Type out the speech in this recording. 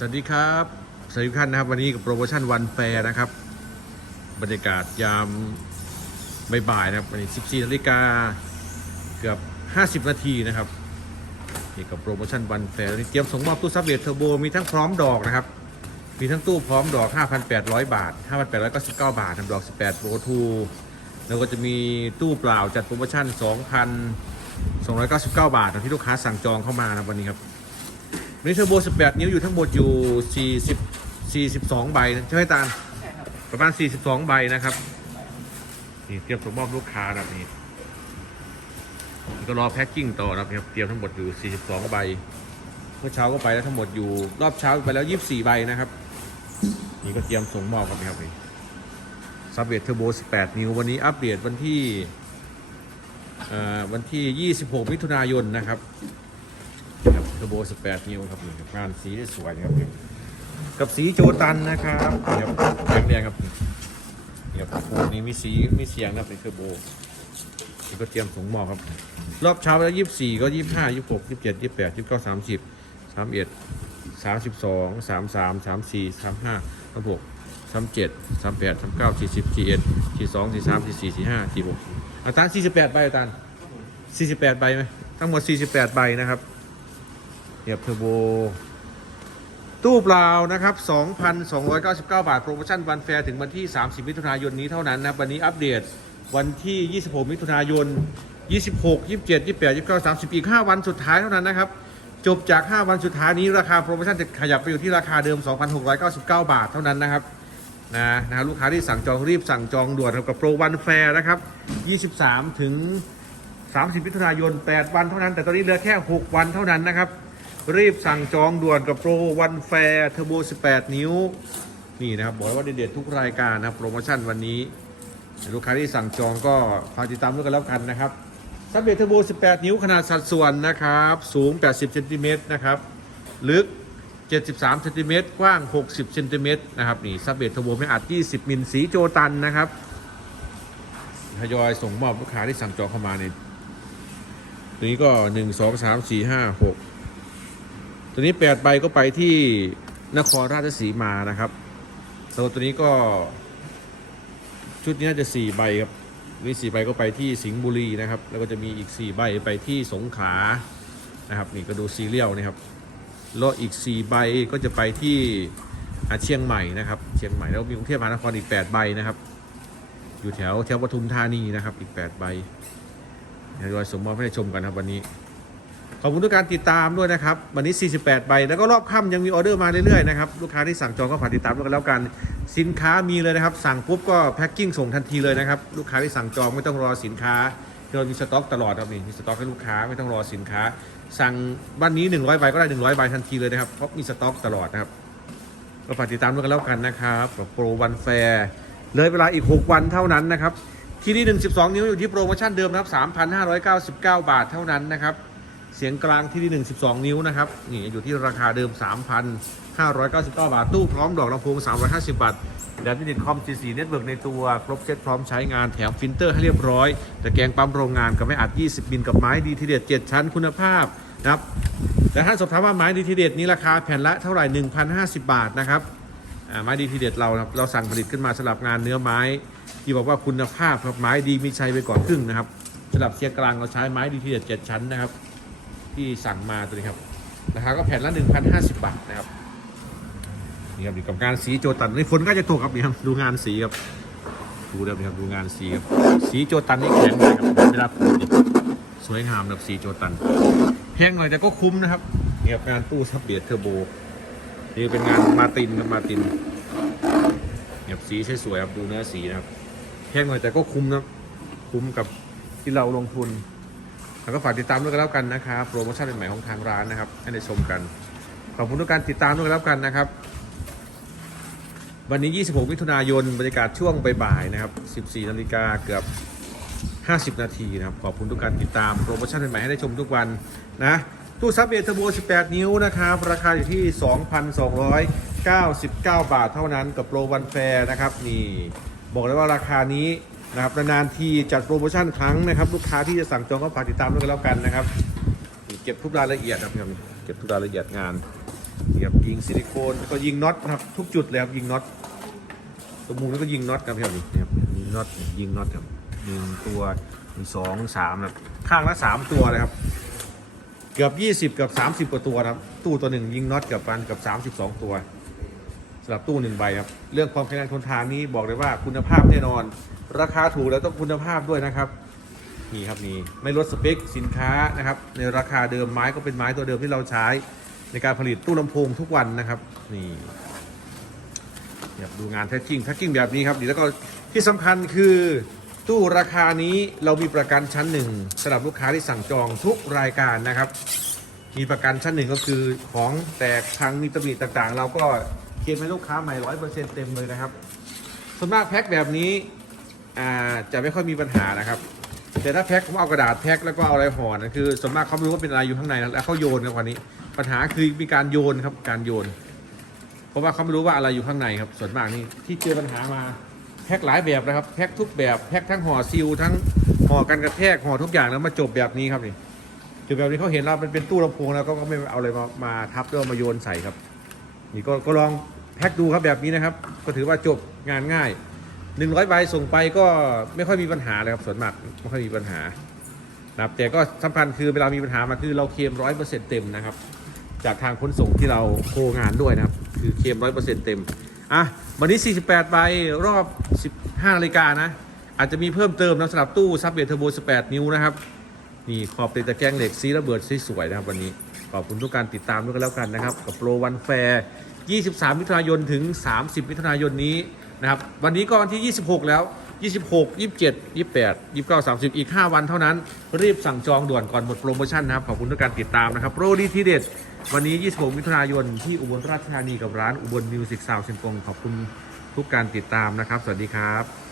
สวัสดีครับสวัสดีท่านนะครับ วันนี้กับโปรโมชั่นวันแฟร์นะครับ บรรยากาศยามบ่ายๆนะครับวันนี้14นาฬิกาเกือบ 50 นาทีนะครับนี่กับโปรโมชั่นวันแฟร์วันนี้เตรียมส่งมอบตู้ซับเวทเทอร์โบมีทั้งพร้อมดอกนะครับ มีทั้งตู้พร้อมดอก 5,800 บาท 5,899 บาททำดอก 18โปรทูแล้วก็จะมีตู้เปล่าจัดโปรโมชั่น 2,299 บาทที่ลูกค้าสั่งจองเข้ามานะวันนี้ครับ นนี้เทอร์โบ 18 นิ้วอยู่ทั้งหมดอยู่ 40 42 ใบนะใช่ไหมตาลประมาณ 42 ใบนะครับ นี่เตรียมส่งมอบลูกค้าแบบนี่ก็รอแพ็คกิ้งต่อนะครับเตรียมทั้งหมดอยู่ 42 ใบ เมื่อเช้าก็ไปแล้วทั้งหมดอยู่รอบเช้าไปแล้ว 24 ใบนะครับ นี่ก็เตรียมส่งมอบกันนะครับนี่ซับเวทเทอร์โบ 18 นิ้ววันนี้อัปเดตวันที่อ่อวันที่ 26 มิถุนายนนะครับ ครับระโบสแปดนิ้วครับนี่คงานสีสวยครับกับสีโจตันนะครับนี่บแดงแดงครับนี่ครับนี่มีสีมีเสียงนะเป็นี่อร์โบนี่ก็เตรียมถุงหมอครับ รอบเช้าแล้วยี่สิบสี่ก็ยี่สิบห้ายี่สิบหกยี่สิบเจ็ดยี่สิบแปดยี่สิบเก้าสามสิบสามเอ็ดสามสิบสองสามสามสามสี่สามห้าสามหกสามเจ็ดสามแปดสามเก้าสี่สิบสี่เอ็ดสี่สองสี่สามสี่สี่สี่ห้าสี่หกอาจารย์สี่สิบแปดใบอาจารย์สี่สิบแปดใบไหมทั้งหมดสี่สิบแปดใบนะครับ เทียบเทอร์โบ ตู้เปล่านะครับ 2,299 บาท โปรโมชั่นวันแฟร์ถึงวันที่ 30 มิถุนายนนี้เท่านั้นนะบวันนี้อัปเดตวันที่ 26 มิถุนายน 26 27 28 29 30 อีก 5 วันสุดท้ายเท่านั้นนะครับ จบจาก 5 วันสุดท้ายนี้ราคาโปรโมชั่นจะขยับไปอยู่ที่ราคาเดิม 2,699 บาทเท่านั้นนะครับนะนะลูกค้าที่สั่งจองรีบสั่งจองด่วนกับโปรวันแฟร์นะครับ 23 ถึง 30มิถุนายน 8 วันเท่านั้น แต่ตอนนี้เหลือแค่ 6 วันเท่านั้นนะครับ รีบสั่งจองด่วนกับโปรวันแฟร์เทอร์โบ 18 นิ้ว นี่นะครับบอกว่าเด็ดๆทุกรายการนะครับโปรโมชั่นวันนี้ลูกค้าที่สั่งจองก็ฝากติดตามด้วยกันแล้วกันนะครับซับเบทเทอร์โบ 18 นิ้วขนาดสัดส่วนนะครับ สูง 80เซนติเมตรนะครับ ลึก 73เซนติเมตรกว้าง 60เซนติเมตรนะครับนี่ซับเบทเทอร์โบไม่อัด 20 มิลสีโจตันนะครับทยอยส่งมอบลูกค้าที่สั่งจองเข้ามาในตัวนี้ก็ 1 2 3 4 5 6 ตัวนี้8ใบก็ไปที่นครราชสีมานะครับแล้วตัวนี้ก็ ชุดนี้น่าจะ4ใบครับนี่4ใบก็ไปที่สิงห์บุรีนะครับ แล้วก็จะมีอีก4ใบไปที่สงขลานะครับ นี่ก็ดูซีเรียลนะครับแล้วอีก4ใบก็จะไปที่เชียงใหม่นะครับ เชียงใหม่แล้วมีกรุงเทพมหานครอีก8ใบนะครับ อยู่แถวแถวปทุมธานีนะครับ อีก8ใบเดี๋ยวเราสมมอบให้ชมกันครับวันนี้ ขอบคุณทุกการติดตามด้วยนะครับ วันนี้ 48 ใบ แล้วก็รอบค่ำยังมีออเดอร์มาเรื่อยๆนะครับลูกค้าที่สั่งจองก็ฝากติดตามด้วยกันแล้วกัน สินค้ามีเลยนะครับ สั่งปุ๊บก็แพ็คกิ้งส่งทันทีเลยนะครับลูกค้าที่สั่งจองไม่ต้องรอสินค้าเรามีสต็อกตลอดครับนี่มีสต็อกให้ลูกค้าไม่ต้องรอสินค้า สั่งวันนี้ 100ใบก็ได้ 100ใบทันทีเลยนะครับเพราะมีสต็อกตลอดนะครับก็ฝากติดตามด้วยกันแล้วกันนะครับโปรวันแฟร์เลยเวลาอีก 6 วันเท่านั้นนะครับที่นี่12นิ้วอยู่ที่โปรโมชั่นเดิมนะครับ3,599 บาทเท่านั้นนะครับ เสียงกลางที่นี่12 นิ้วนะครับนี่อยู่ที่ราคาเดิม 3,599 บาท ตู้พร้อมดอกลำโพง 350 บาทแดนวินิตคอม G4 เน็ตเวิร์กในตัวครบเซ็ตพร้อมใช้งานแถมฟิลเตอร์ให้เรียบร้อยแตะแกงปั๊มโรงงานกับไม้อัด 20มิลกับไม้ดีทีเด็ด 7 ชั้นคุณภาพนะครับแต่ท่านสอบถามว่าไม้ดีทีเด็ดนี้ราคาแผ่นละเท่าไหร่ 1,050 บาทนะครับไม้ดีทีเด็ดเราเราสั่งผลิตขึ้นมาสำหรับงานเนื้อไม้ ที่บอกว่าคุณภาพครับไม้ดีมีชัยไปก่อนครึ่งนะครับสำหรับเชียกลางเราใช้ไม้ดีทีเด็ด 7 ชั้นนะครับ ที่สั่งมาตัวนี้ครับราคาก็แผ่นละ 1,050 บาทนะครับนี่ครับนี่กับงานสีโจตันนี่ฝนก็จะตกครับนี่ครับดูงานสีครับดูแล้วนี่ครับดูงานสีครับสีโจตันนี่แข็งเลยครับเวลาขูดนี่สวยงามแบบสีโจตันแพงหน่อยแต่ก็คุ้มนะครับนี่ครับงานตู้ซับเบียดเทอร์โบนี่เป็นงานมาตินครับมาตินนี่ครับสีใช้สวยครับดูเนื้อสีนะครับแพงหน่อยแต่ก็คุ้มนะคุ้มกับที่เราลงทุน แล้วก็ฝากติดตามด้วยกันแล้วกันนะครับโปรโมชั่นใหม่ของทางร้านนะครับให้ได้ชมกันขอบคุณทุกการติดตามด้วยกันแล้วกันนะครับ วันนี้ 26 มิถุนายนบรรยากาศช่วงบ่ายๆนะครับ 14นาฬิกาเกือบ 50 นาทีนะครับขอบคุณทุกการติดตามโปรโมชั่นใหม่ให้ได้ชมทุกวันนะตู้ซับเบทเทอร์โบ18 นิ้วนะครับ ราคาอยู่ที่ 2,299 บาทเท่านั้นกับโปรวันแฟร์นะครับนี่บอกเลยว่าราคานี้ นะครับนานๆทีจัดโปรโมชั่นครั้งนะครับ ลูกค้าที่จะสั่งจองก็ฝากติดตามด้วยกันแล้วกันนะครับ เก็บทุกรายละเอียดนะครับเก็บทุกรายละเอียดงานนี่ครับยิงซิลิโคนแล้วก็ยิงน็อตนะครับ ทุกจุดเลยครับยิงน็อตตรงมุมแล้วก็ยิงน็อตครับพี่ครับนี่ครับยิงน็อตยิงน็อตครับหนึ่งตัวหนึ่งสองสามครับข้างละสามตัวเลยครับเกือบยี่สิบเกือบสามสิบกว่าตัวครับ ตู้ตัวหนึ่งยิงน็อตเกับปันเกับสามสิบสองตัวำหรับตู้หนึ่งใบครับ เรื่องความแข็งแรงทนทานนี้บอกเลยว่าคุณภาพแน่นอน ราคาถูกแล้วต้องคุณภาพด้วยนะครับนี่ครับนี่ไม่ลดสเปคสินค้านะครับ ในราคาเดิมไม้ก็เป็นไม้ตัวเดิมที่เราใช้ในการผลิตตู้ลำโพงทุกวันนะครับนี่เนี่ยดูงานแท็กกิ้งแท็กกิ้งแบบนี้ครับนี่แล้วก็ที่สำคัญคือตู้ราคานี้เรามีประกันชั้นหนึ่งสำหรับลูกค้าที่สั่งจองทุกรายการนะครับ มีประกันชั้นหนึ่งก็คือของแตกพังมีตำหนิต่างๆ เราก็ เคลมให้ลูกค้าใหม่ร้อยเปอร์เซ็นต์เต็มเลยนะครับส่วนมากแพ็คแบบนี้จะไม่ค่อยมีปัญหานะครับ แต่ถ้าแพ็คผมเอากระดาษแพ็คแล้วก็เอาอะไรห่อนะคือส่วนมากเขาไม่รู้ว่าเป็นอะไรอยู่ข้างในแล้วเขาโยนกันกว่านี้ ปัญหาคือมีการโยนครับการโยน เพราะว่าเขาไม่รู้ว่าอะไรอยู่ข้างในครับ ส่วนมากนี่ที่เจอปัญหามาแพ็คหลายแบบนะครับแพ็คทุกแบบแพ็คทั้งห่อซิลทั้งห่อกันกระแทกห่อทุกอย่างแล้วมาจบแบบนี้ครับนี่จบแบบนี้เขาเห็นเรามันเป็นตู้ลำโพงแล้วก็ไม่เอาอะไรมามาทับแล้วมาโยนใส่ครับ นี่ก็ก็ลอง แพ็คดูครับแบบนี้นะครับ ก็ถือว่าจบงานง่าย 100ใบส่งไปก็ไม่ค่อยมีปัญหาเลยครับส่วนมากไม่ค่อยมีปัญหานะครับแต่ก็สำคัญคือเวลามีปัญหามาคือเราเคลมร้อยเปอร์เซ็นต์เต็มนะครับ จากทางขนส่งที่เราโคงานด้วยนะครับ คือเคลมร้อยเปอร์เซ็นต์เต็มอะวันนี้ 48ใบรอบ 15นาฬิกานะ อาจจะมีเพิ่มเติมนะสำหรับตู้ซับเบทเทอร์โบ 18 นิ้วนะครับนี่ขอบติดตะแกรงเหล็กซีระเบิดสวยๆนะครับวันนี้ขอบคุณทุกการติดตามด้วยกันแล้วกันนะครับ กับโปรวันแฟร์ 23 มิถุนายนถึง 30 มิถุนายนนี้นะครับวันนี้ก็วันที่ 26 แล้ว 26 27 28 29 30 อีก 5 วันเท่านั้น รีบสั่งจองด่วนก่อนหมดโปรโมชั่นนะครับ ขอบคุณทุกการติดตามนะครับ โปรดีทีเด็ดวันนี้ 26 มิถุนายนที่อุบลราชธานีกับร้านอุบลมิวสิกซาวด์เซนกงขอบคุณทุกการติดตามนะครับ สวัสดีครับ